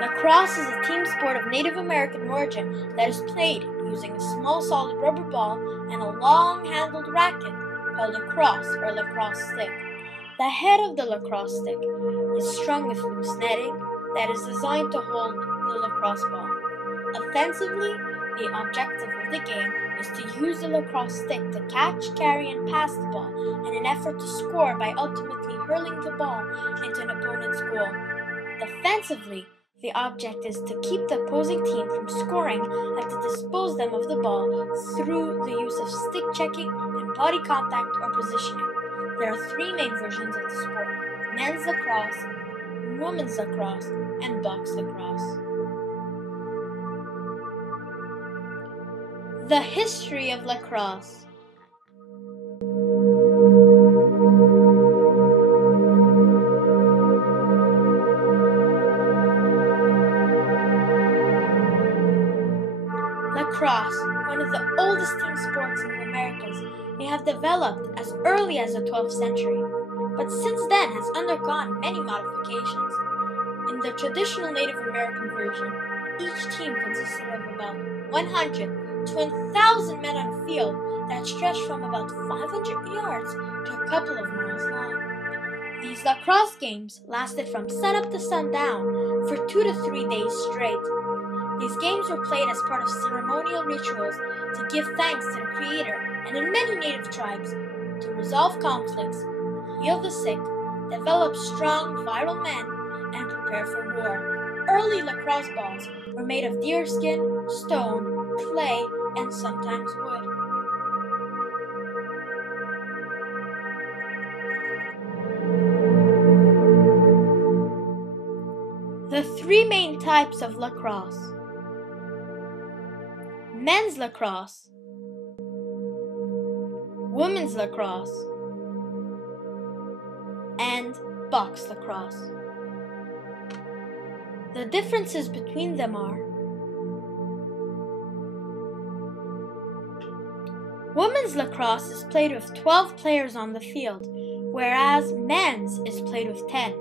Lacrosse is a team sport of Native American origin that is played using a small solid rubber ball and a long-handled racket called a crosse or lacrosse stick. The head of the lacrosse stick is strung with loose netting that is designed to hold the lacrosse ball. Offensively, the objective of the game is to use the lacrosse stick to catch, carry, and pass the ball in an effort to score by ultimately hurling the ball into an opponent's goal. Defensively, the object is to keep the opposing team from scoring and to dispose them of the ball through the use of stick checking and body contact or positioning. There are three main versions of the sport: men's lacrosse, women's lacrosse, and box lacrosse. The history of lacrosse. Lacrosse, one of the oldest team sports in the Americas, may have developed as early as the 12th century, but since then has undergone many modifications. In the traditional Native American version, each team consisted of about 100 to 1,000 men on a field that stretched from about 500 yards to a couple of miles long. These lacrosse games lasted from sunup to sundown for 2 to 3 days straight. These games were played as part of ceremonial rituals to give thanks to the Creator, and in many native tribes, to resolve conflicts, heal the sick, develop strong, vital men, and prepare for war. Early lacrosse balls were made of deerskin, stone, clay, and sometimes wood. The three main types of lacrosse: men's lacrosse, women's lacrosse, and box lacrosse. The differences between them are: women's lacrosse is played with 12 players on the field, whereas men's is played with 10.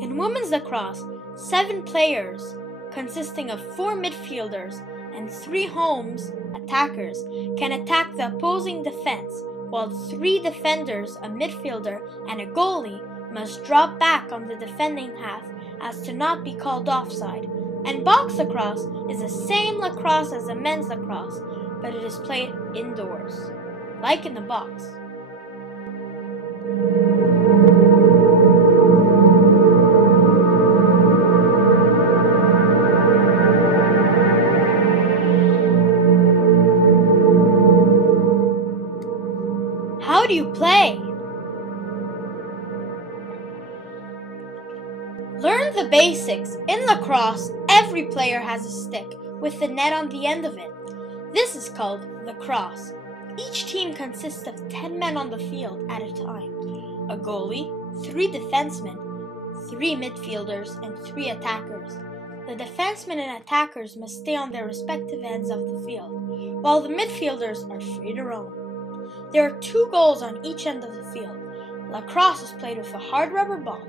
In women's lacrosse, 7 players, consisting of 4 midfielders and 3 homes attackers, can attack the opposing defense, while 3 defenders, a midfielder, and a goalie must drop back on the defending half as to not be called offside. And box lacrosse is the same lacrosse as the men's lacrosse, but it is played indoors, like in the box. How do you play? Learn the basics. In lacrosse, every player has a stick with the net on the end of it. This is called lacrosse. Each team consists of 10 men on the field at a time: a goalie, 3 defensemen, 3 midfielders, and 3 attackers. The defensemen and attackers must stay on their respective ends of the field, while the midfielders are free to roam. There are 2 goals on each end of the field. Lacrosse is played with a hard rubber ball.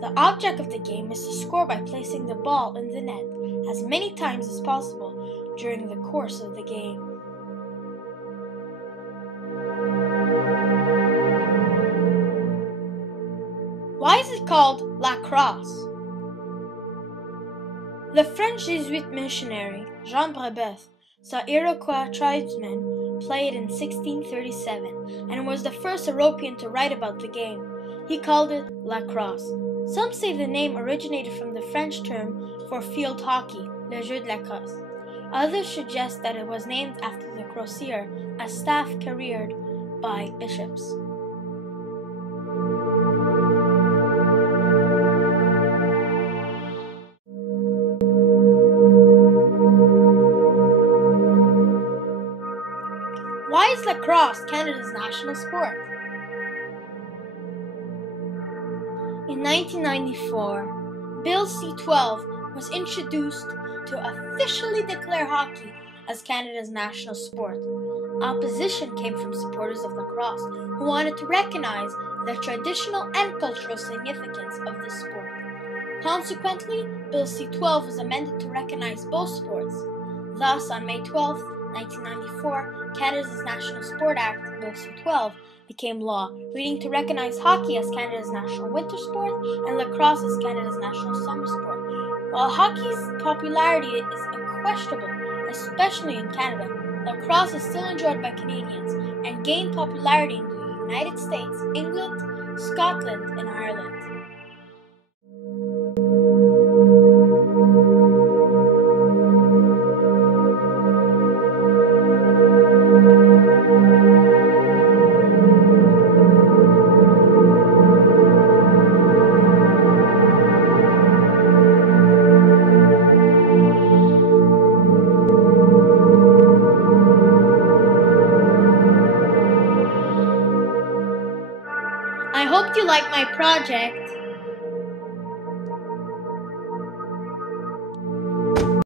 The object of the game is to score by placing the ball in the net as many times as possible during the course of the game. Why is it called lacrosse? The French Jesuit missionary Jean Brebeuf saw Iroquois tribesmen play it in 1637 and was the first European to write about the game. He called it lacrosse. Some say the name originated from the French term for field hockey, le jeu de lacrosse. Others suggest that it was named after the crosier, a staff carried by bishops. Why is lacrosse Canada's national sport? In 1994, Bill C-12 was introduced to officially declare hockey as Canada's national sport. Opposition came from supporters of lacrosse who wanted to recognize the traditional and cultural significance of this sport. Consequently, Bill C-12 was amended to recognize both sports. Thus, on May 12, 1994, Canada's National Sport Act, Bill C-12, became law, leading to recognize hockey as Canada's national winter sport and lacrosse as Canada's national summer sport. While hockey's popularity is unquestionable, especially in Canada, lacrosse is still enjoyed by Canadians and gained popularity in the United States, England, Scotland, and Ireland. I hope you like my project